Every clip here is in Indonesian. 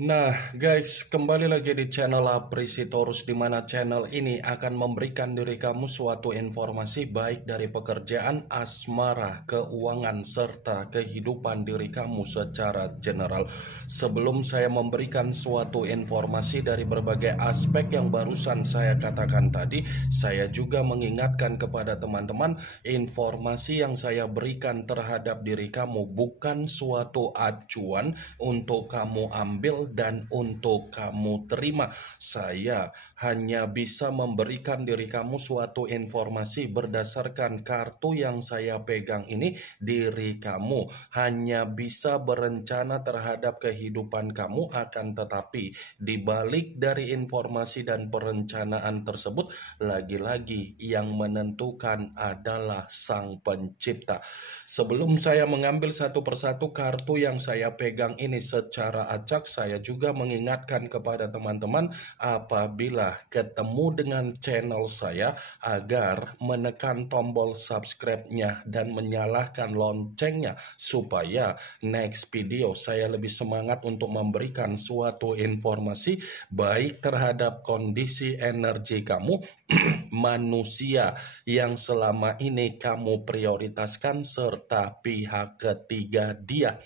Nah guys, kembali lagi di channel Apresitorus, di mana channel ini akan memberikan diri kamu suatu informasi baik dari pekerjaan, asmara, keuangan, serta kehidupan diri kamu secara general. Sebelum saya memberikan suatu informasi dari berbagai aspek yang barusan saya katakan tadi, saya juga mengingatkan kepada teman-teman, informasi yang saya berikan terhadap diri kamu bukan suatu acuan untuk kamu ambil dan untuk kamu terima. Saya hanya bisa memberikan diri kamu suatu informasi berdasarkan kartu yang saya pegang ini. Diri kamu hanya bisa berencana terhadap kehidupan kamu, akan tetapi dibalik dari informasi dan perencanaan tersebut, lagi-lagi yang menentukan adalah Sang Pencipta. Sebelum saya mengambil satu persatu kartu yang saya pegang ini secara acak, saya juga mengingatkan kepada teman-teman apabila ketemu dengan channel saya agar menekan tombol subscribe-nya dan menyalakan loncengnya supaya next video saya lebih semangat untuk memberikan suatu informasi baik terhadap kondisi energi kamu, manusia yang selama ini kamu prioritaskan, serta pihak ketiga dia.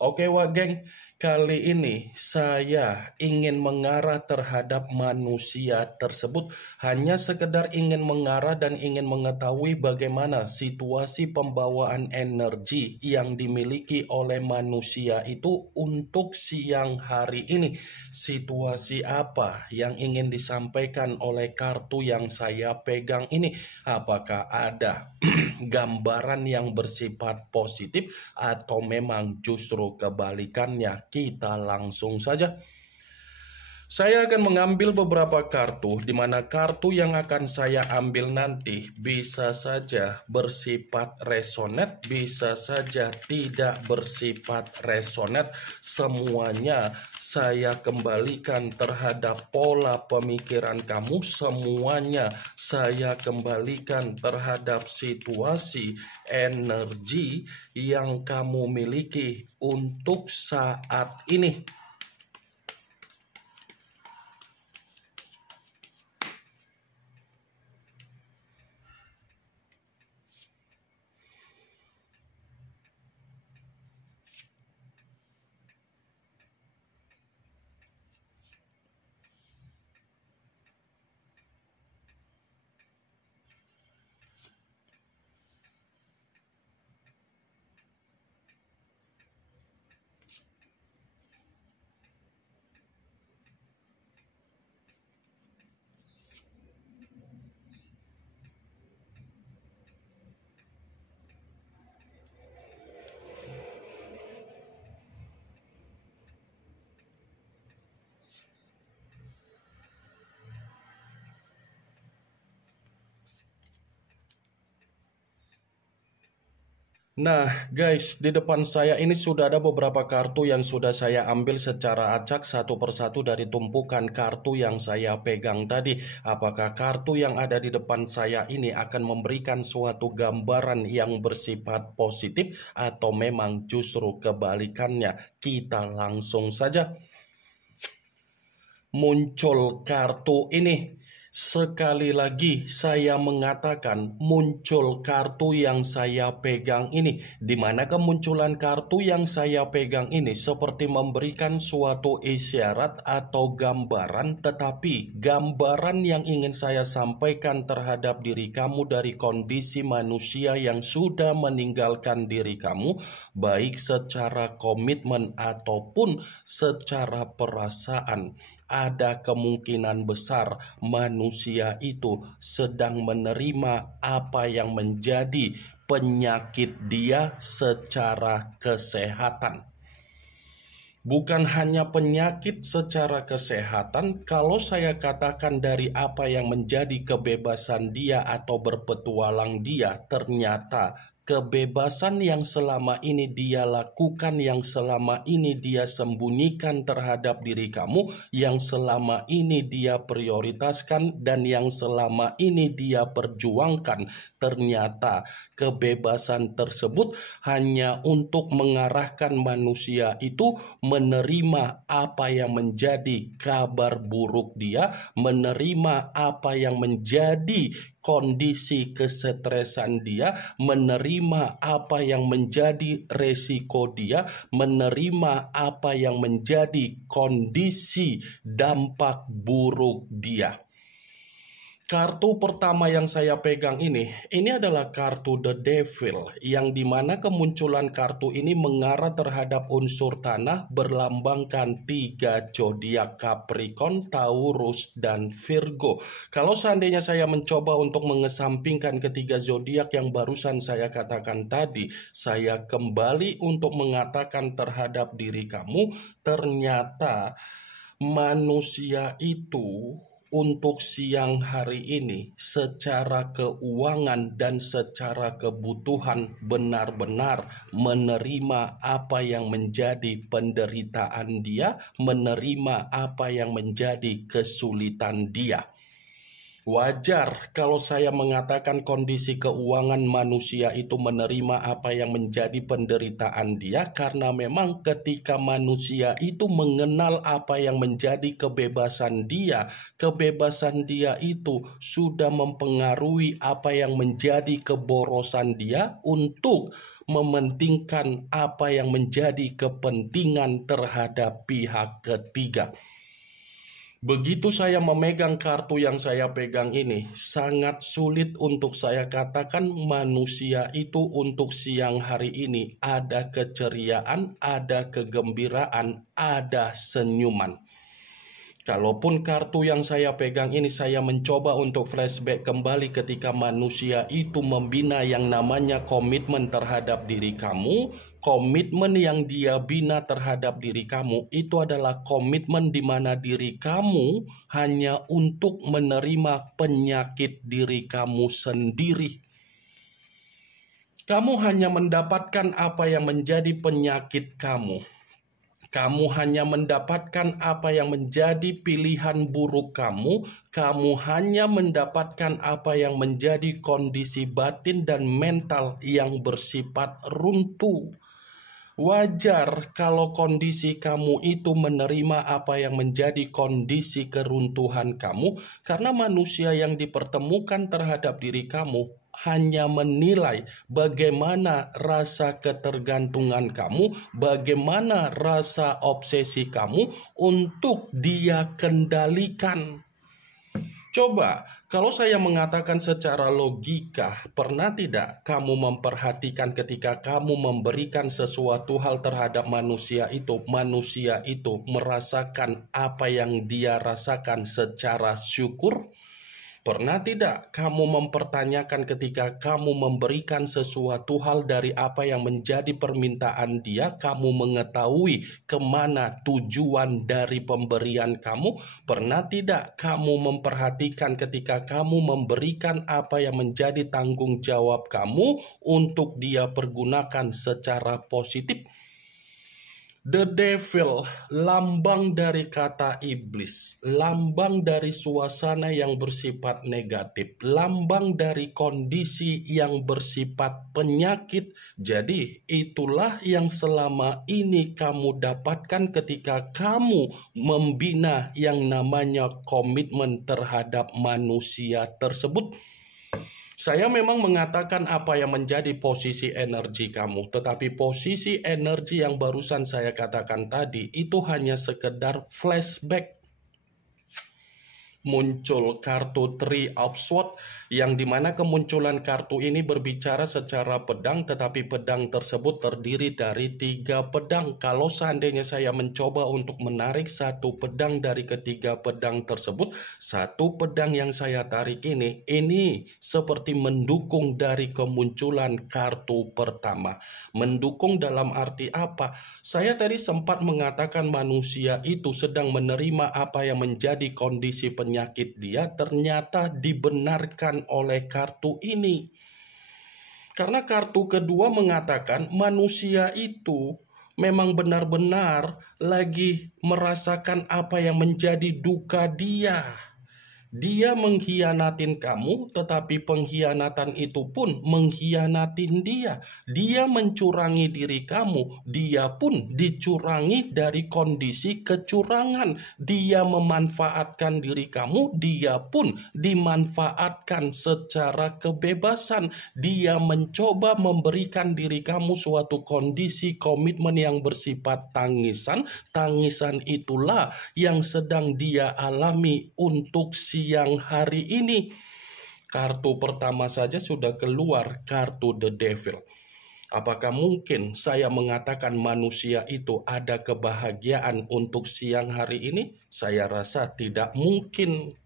Oke wak geng, kali ini saya ingin mengarah terhadap manusia tersebut. Hanya sekedar ingin mengarah dan ingin mengetahui bagaimana situasi pembawaan energi yang dimiliki oleh manusia itu untuk siang hari ini. Situasi apa yang ingin disampaikan oleh kartu yang saya pegang ini? Apakah ada gambaran yang bersifat positif atau memang justru kebalikannya? Kita langsung saja. Saya akan mengambil beberapa kartu, di mana kartu yang akan saya ambil nanti bisa saja bersifat resonate, bisa saja tidak bersifat resonate. Semuanya saya kembalikan terhadap pola pemikiran kamu, semuanya saya kembalikan terhadap situasi energi yang kamu miliki untuk saat ini. Nah guys, di depan saya ini sudah ada beberapa kartu yang sudah saya ambil secara acak satu persatu dari tumpukan kartu yang saya pegang tadi. Apakah kartu yang ada di depan saya ini akan memberikan suatu gambaran yang bersifat positif atau memang justru kebalikannya? Kita langsung saja. Muncul kartu ini. Sekali lagi saya mengatakan muncul kartu yang saya pegang ini, di mana kemunculan kartu yang saya pegang ini seperti memberikan suatu isyarat atau gambaran, tetapi gambaran yang ingin saya sampaikan terhadap diri kamu dari kondisi manusia yang sudah meninggalkan diri kamu, baik secara komitmen ataupun secara perasaan. Ada kemungkinan besar manusia itu sedang menerima apa yang menjadi penyakit dia secara kesehatan. Bukan hanya penyakit secara kesehatan, kalau saya katakan dari apa yang menjadi kebebasan dia atau berpetualang dia, ternyata kebebasan yang selama ini dia lakukan, yang selama ini dia sembunyikan terhadap diri kamu, yang selama ini dia prioritaskan, dan yang selama ini dia perjuangkan, ternyata kebebasan tersebut hanya untuk mengarahkan manusia itu menerima apa yang menjadi kabar buruk dia, menerima apa yang menjadi kondisi kesetresan dia, menerima apa yang menjadi resiko dia, menerima apa yang menjadi kondisi dampak buruk dia. Kartu pertama yang saya pegang ini adalah kartu The Devil, yang dimana kemunculan kartu ini mengarah terhadap unsur tanah, berlambangkan 3 zodiak Capricorn, Taurus, dan Virgo. Kalau seandainya saya mencoba untuk mengesampingkan ketiga zodiak yang barusan saya katakan tadi, saya kembali untuk mengatakan terhadap diri kamu, ternyata manusia itu untuk siang hari ini secara keuangan dan secara kebutuhan benar-benar menerima apa yang menjadi penderitaan dia, menerima apa yang menjadi kesulitan dia. Wajar kalau saya mengatakan kondisi keuangan manusia itu menerima apa yang menjadi penderitaan dia, karena memang ketika manusia itu mengenal apa yang menjadi kebebasan dia itu sudah mempengaruhi apa yang menjadi keborosan dia untuk mementingkan apa yang menjadi kepentingan terhadap pihak ketiga. Begitu saya memegang kartu yang saya pegang ini, sangat sulit untuk saya katakan manusia itu untuk siang hari ini ada keceriaan, ada kegembiraan, ada senyuman. Kalaupun kartu yang saya pegang ini saya mencoba untuk flashback kembali ketika manusia itu membina yang namanya komitmen terhadap diri kamu. Komitmen yang dia bina terhadap diri kamu itu adalah komitmen di mana diri kamu hanya untuk menerima penyakit diri kamu sendiri. Kamu hanya mendapatkan apa yang menjadi penyakit kamu. Kamu hanya mendapatkan apa yang menjadi pilihan buruk kamu. Kamu hanya mendapatkan apa yang menjadi kondisi batin dan mental yang bersifat runtuh. Wajar kalau kondisi kamu itu menerima apa yang menjadi kondisi keruntuhan kamu, karena manusia yang dipertemukan terhadap diri kamu hanya menilai bagaimana rasa ketergantungan kamu, bagaimana rasa obsesi kamu untuk dia kendalikan. Coba, kalau saya mengatakan secara logika, pernah tidak kamu memperhatikan ketika kamu memberikan sesuatu hal terhadap manusia itu merasakan apa yang dia rasakan secara syukur? Pernah tidak kamu mempertanyakan ketika kamu memberikan sesuatu hal dari apa yang menjadi permintaan dia, kamu mengetahui kemana tujuan dari pemberian kamu? Pernah tidak kamu memperhatikan ketika kamu memberikan apa yang menjadi tanggung jawab kamu untuk dia pergunakan secara positif? The Devil, lambang dari kata iblis, lambang dari suasana yang bersifat negatif, lambang dari kondisi yang bersifat penyakit. Jadi itulah yang selama ini kamu dapatkan ketika kamu membina yang namanya komitmen terhadap manusia tersebut. Saya memang mengatakan apa yang menjadi posisi energi kamu, tetapi posisi energi yang barusan saya katakan tadi itu hanya sekedar flashback. Muncul kartu Three of Swords, yang dimana kemunculan kartu ini berbicara secara pedang, tetapi pedang tersebut terdiri dari 3 pedang. Kalau seandainya saya mencoba untuk menarik satu pedang dari ketiga pedang tersebut, satu pedang yang saya tarik ini seperti mendukung dari kemunculan kartu pertama. Mendukung dalam arti apa? Saya tadi sempat mengatakan manusia itu sedang menerima apa yang menjadi kondisi penyakit dia, ternyata dibenarkan oleh kartu ini. Karena kartu kedua mengatakan manusia itu memang benar-benar lagi merasakan apa yang menjadi duka dia. Dia mengkhianatin kamu, tetapi pengkhianatan itu pun mengkhianatin dia. Dia mencurangi diri kamu, dia pun dicurangi dari kondisi kecurangan. Dia memanfaatkan diri kamu, dia pun dimanfaatkan secara kebebasan. Dia mencoba memberikan diri kamu suatu kondisi komitmen yang bersifat tangisan. Tangisan itulah yang sedang dia alami untuk siang hari ini. Kartu pertama saja sudah keluar, kartu The Devil. Apakah mungkin saya mengatakan manusia itu ada kebahagiaan untuk siang hari ini? Saya rasa tidak mungkin.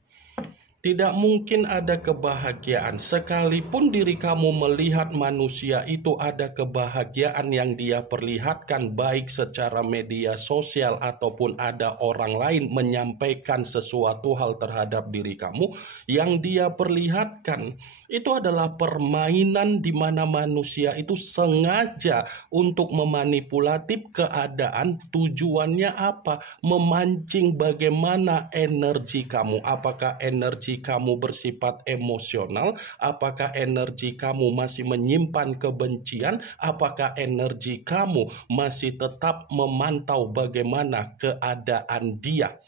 Tidak mungkin ada kebahagiaan. Sekalipun diri kamu melihat manusia itu ada kebahagiaan yang dia perlihatkan, baik secara media sosial ataupun ada orang lain menyampaikan sesuatu hal terhadap diri kamu, yang dia perlihatkan itu adalah permainan di mana manusia itu sengaja untuk memanipulatif keadaan. Tujuannya apa? Memancing bagaimana energi kamu. Apakah energi kamu bersifat emosional? Apakah energi kamu masih menyimpan kebencian? Apakah energi kamu masih tetap memantau bagaimana keadaan dia?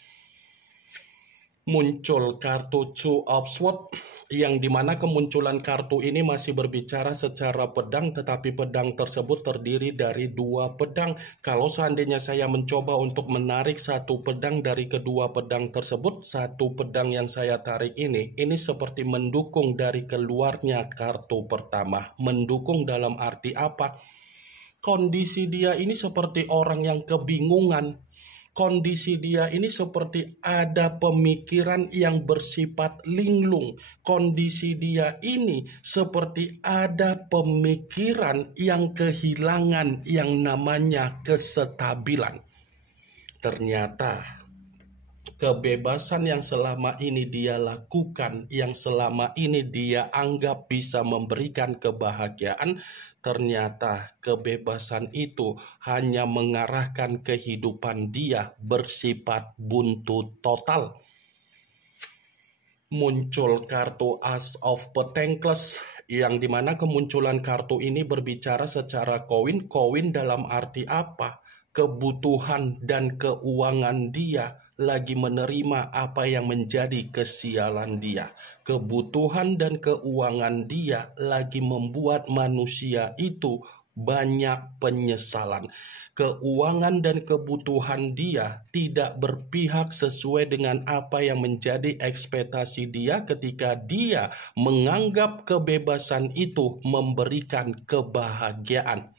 Muncul kartu Two of Swords, yang dimana kemunculan kartu ini masih berbicara secara pedang, tetapi pedang tersebut terdiri dari dua pedang. Kalau seandainya saya mencoba untuk menarik satu pedang dari kedua pedang tersebut, satu pedang yang saya tarik ini seperti mendukung dari keluarnya kartu pertama. Mendukung dalam arti apa? Kondisi dia ini seperti orang yang kebingungan. Kondisi dia ini seperti ada pemikiran yang bersifat linglung. Kondisi dia ini seperti ada pemikiran yang kehilangan yang namanya kestabilan. Ternyata kebebasan yang selama ini dia lakukan, yang selama ini dia anggap bisa memberikan kebahagiaan, ternyata kebebasan itu hanya mengarahkan kehidupan dia bersifat buntu total. Muncul kartu Ace of Pentacles, yang dimana kemunculan kartu ini berbicara secara koin. Koin dalam arti apa? Kebutuhan dan keuangan dia lagi menerima apa yang menjadi kesialan dia. Kebutuhan dan keuangan dia lagi membuat manusia itu banyak penyesalan. Keuangan dan kebutuhan dia tidak berpihak sesuai dengan apa yang menjadi ekspektasi dia ketika dia menganggap kebebasan itu memberikan kebahagiaan.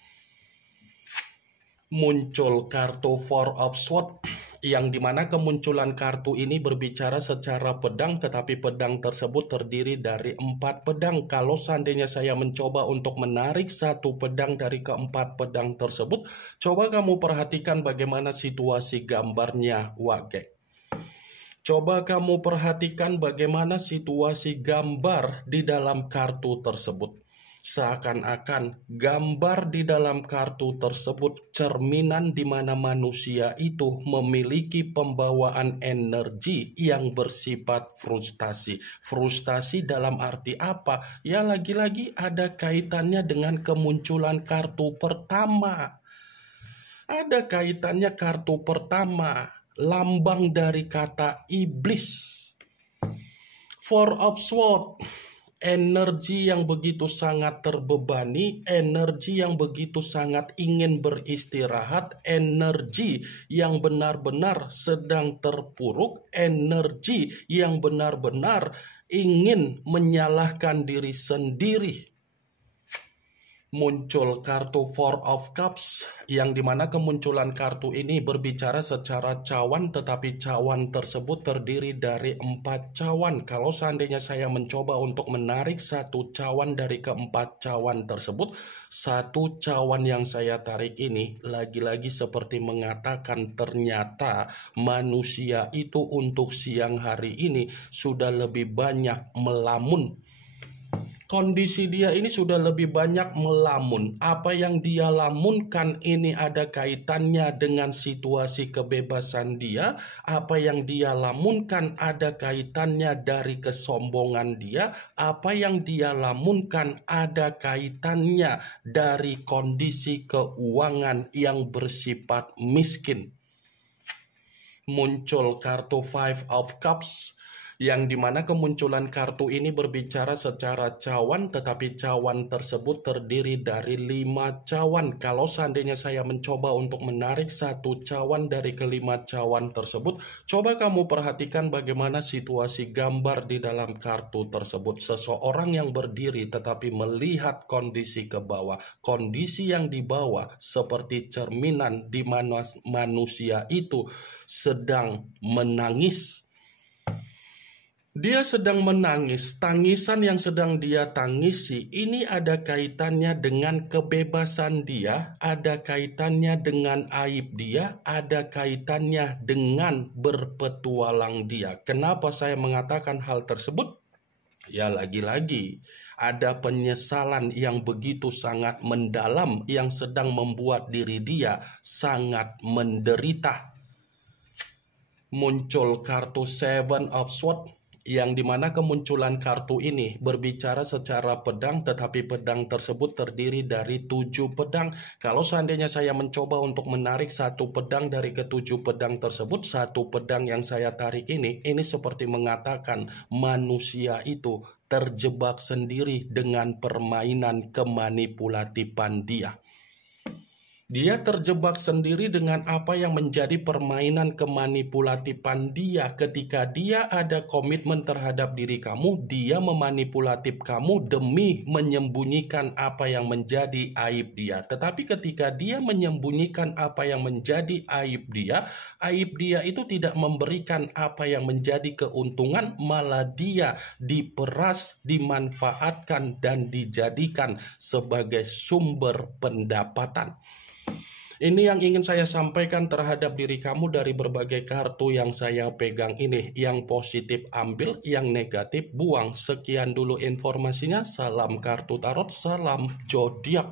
Muncul kartu Four of Swords, yang dimana kemunculan kartu ini berbicara secara pedang, tetapi pedang tersebut terdiri dari 4 pedang. Kalau seandainya saya mencoba untuk menarik satu pedang dari keempat pedang tersebut, coba kamu perhatikan bagaimana situasi gambarnya, Wage. Coba kamu perhatikan bagaimana situasi gambar di dalam kartu tersebut. Seakan-akan gambar di dalam kartu tersebut cerminan di mana manusia itu memiliki pembawaan energi yang bersifat frustasi. Frustasi dalam arti apa? Ya, lagi-lagi ada kaitannya dengan kemunculan kartu pertama. Ada kaitannya kartu pertama, lambang dari kata iblis. Four of Swords, energi yang begitu sangat terbebani, energi yang begitu sangat ingin beristirahat, energi yang benar-benar sedang terpuruk, energi yang benar-benar ingin menyalahkan diri sendiri. Muncul kartu Four of Cups, yang dimana kemunculan kartu ini berbicara secara cawan, tetapi cawan tersebut terdiri dari 4 cawan. Kalau seandainya saya mencoba untuk menarik satu cawan dari keempat cawan tersebut, satu cawan yang saya tarik ini lagi-lagi seperti mengatakan ternyata manusia itu untuk siang hari ini sudah lebih banyak melamun. Kondisi dia ini sudah lebih banyak melamun. Apa yang dia lamunkan ini ada kaitannya dengan situasi kebebasan dia. Apa yang dia lamunkan ada kaitannya dari kesombongan dia. Apa yang dia lamunkan ada kaitannya dari kondisi keuangan yang bersifat miskin. Muncul kartu Five of Cups, yang dimana kemunculan kartu ini berbicara secara cawan, tetapi cawan tersebut terdiri dari 5 cawan. Kalau seandainya saya mencoba untuk menarik satu cawan dari kelima cawan tersebut, coba kamu perhatikan bagaimana situasi gambar di dalam kartu tersebut. Seseorang yang berdiri tetapi melihat kondisi ke bawah. Kondisi yang di bawah seperti cerminan di mana manusia itu sedang menangis. Dia sedang menangis. Tangisan yang sedang dia tangisi ini ada kaitannya dengan kebebasan dia, ada kaitannya dengan aib dia, ada kaitannya dengan berpetualang dia. Kenapa saya mengatakan hal tersebut? Ya, lagi-lagi ada penyesalan yang begitu sangat mendalam yang sedang membuat diri dia sangat menderita. Muncul kartu Seven of Swords, yang dimana kemunculan kartu ini berbicara secara pedang, tetapi pedang tersebut terdiri dari 7 pedang. Kalau seandainya saya mencoba untuk menarik satu pedang dari ke-7 pedang tersebut, satu pedang yang saya tarik ini seperti mengatakan manusia itu terjebak sendiri dengan permainan kemanipulatifan dia. Dia terjebak sendiri dengan apa yang menjadi permainan kemanipulatifan dia. Ketika dia ada komitmen terhadap diri kamu, dia memanipulatif kamu demi menyembunyikan apa yang menjadi aib dia. Tetapi ketika dia menyembunyikan apa yang menjadi aib dia itu tidak memberikan apa yang menjadi keuntungan, malah dia diperas, dimanfaatkan, dan dijadikan sebagai sumber pendapatan. Ini yang ingin saya sampaikan terhadap diri kamu dari berbagai kartu yang saya pegang ini. Yang positif ambil, yang negatif buang. Sekian dulu informasinya. Salam kartu tarot, salam zodiak.